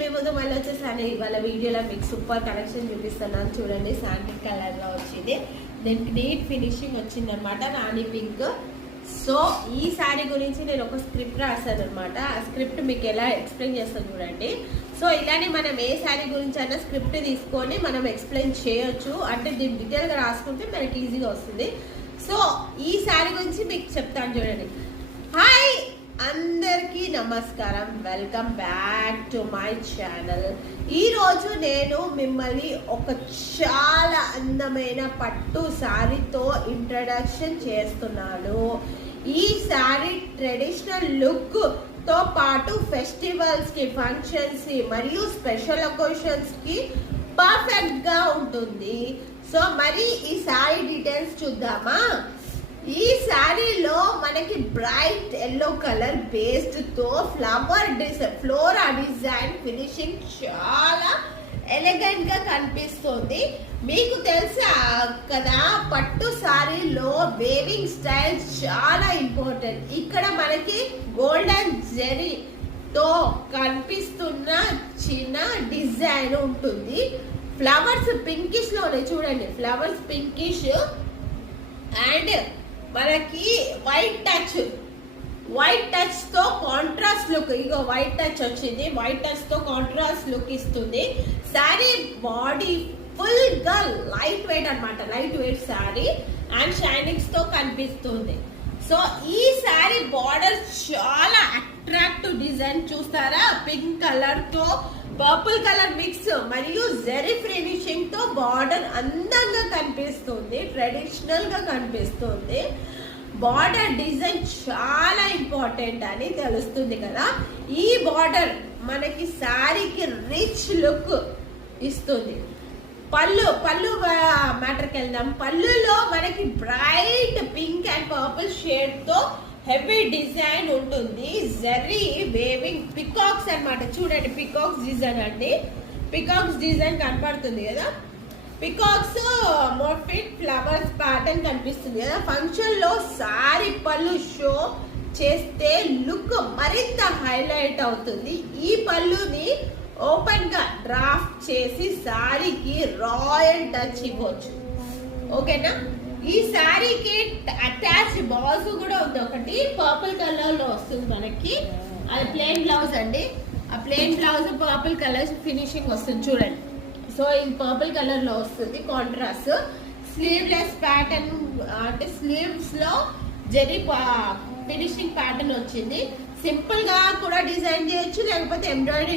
మీ ముందు మళ్ళీ వచ్చేసాను ఇవాళ వీడియోలో మీకు సూపర్ కలెక్షన్ చూపిస్తున్నాను చూడండి. శాండిల్ కలర్ లో వచ్చింది, దీనికి నీట్ ఫినిషింగ్ వచ్చింది అనమాట, రాణి పింక్. సో ఈ శారీ గురించి నేను ఒక స్క్రిప్ట్ రాశాను అనమాట. ఆ స్క్రిప్ట్ మీకు ఎలా ఎక్స్ప్లెయిన్ చేస్తాను చూడండి. సో ఇలానే మనం ఏ శారీ గురించి అయినా స్క్రిప్ట్ తీసుకొని మనం ఎక్స్ప్లెయిన్ చేయొచ్చు, అంటే దీన్ని డీటెయిల్గా రాసుకుంటే మనకి ఈజీగా వస్తుంది. సో ఈ శారీ గురించి మీకు చెప్తాను చూడండి. హాయ్ అందరికీ నమస్కారం, welcome back to my channel. ఈరోజు నేను మిమ్మల్ని ఒక చాలా అందమైన పట్టు శారీతో ఇంట్రడక్షన్ చేస్తున్నాను. ఈ శారీ ట్రెడిషనల్ లుక్ తో పాటు ఫెస్టివల్స్ కి, ఫంక్షన్స్ కి మరియు స్పెషల్ ఒకేషన్స్ కి పర్ఫెక్ట్ గా ఉంటుంది. సో మరి ఈ శారీ డీటెయిల్స్ చూద్దామా. ఈ శారీలో మనకి బ్రైట్ ఎల్లో కలర్ బేస్డ్ తో ఫ్లోరా డిజైన్ ఫినిషింగ్ చాలా ఎలిగెంట్ గా కనిపిస్తుంది. మీకు తెలుసా కదా, పట్టు శారీలో వేవింగ్ స్టైల్ చాలా ఇంపార్టెంట్. ఇక్కడ మనకి గోల్డెన్ జెరీ తో కనిపిస్తున్న చిన్న డిజైన్ ఉంటుంది. ఫ్లవర్స్ పింకిష్ లోనే చూడండి, ఫ్లవర్స్ పింకిష్ అండ్ మనకి వైట్ టచ్ తో కాంట్రాస్ట్ లుక్. ఇగో వైట్ టచ్ వచ్చింది, వైట్ టచ్ తో కాంట్రాస్ట్ లుక్ ఇస్తుంది. శారీ బాడీ ఫుల్ గా లైట్ వెయిట్ అన్నమాట, light weight sari and shinings తో కనిపిస్తుంది. సో ఈ శారీ బార్డర్ చాలా అట్రాక్టివ్ డిజైన్ చూస్తారా, పింక్ కలర్ తో పర్పుల్ కలర్ మిక్స్ మరియు జెరీ ఫినిషింగ్ తో బార్డర్ అందంగా కనిపిస్తుంది, ట్రెడిషనల్ గా కనిపిస్తుంది. బార్డర్ డిజైన్ చాలా ఇంపార్టెంట్ అని తెలుస్తుంది కదా. ఈ బార్డర్ మనకి శారీకి రిచ్ లుక్ ఇస్తుంది. పళ్ళు మ్యాటర్కి వెళ్దాం. పళ్ళులో మనకి bright pink and purple shade తో హెవీ డిజైన్ ఉంటుంది. జరీ వేవింగ్ పికాక్స్ అన్నమాట. చూడండి, పికాక్స్ డిజైన్ అండి, పికాక్స్ డిజైన్ కనపడుతుంది కదా. పికాక్స్ మోటిఫ్ ఫ్లవర్స్ ప్యాటర్న్ కనిపిస్తుంది కదా. ఫంక్షన్ లో సారీ పళ్ళు షో చేస్తే లుక్ మరింత హైలైట్ అవుతుంది. ఈ పళ్ళుని ఓపెన్ గా డ్రాఫ్ట్ చేసి సారీకి రాయల్ టచ్ ఇవ్వచ్చు. ఓకేనా. ఈ శారీకి అటాచ్ బాజు కూడా ఉంది ఒకటి, పర్పుల్ కలర్ లో వస్తుంది మనకి. అది ప్లెయిన్ బ్లౌజ్ అండి. ఆ plain blouse purple colour finishing వస్తుంది చూడండి. సో ఇది పర్పుల్ కలర్ లో వస్తుంది కాంట్రాస్ట్. స్లీవ్లెస్ ప్యాటర్న్ అంటే స్లీవ్స్ లో జరీ ఫినిషింగ్ ప్యాటర్న్ వచ్చింది. సింపుల్ గా కూడా డిజైన్ చేయొచ్చు, లేకపోతే ఎంబ్రాయిడరీ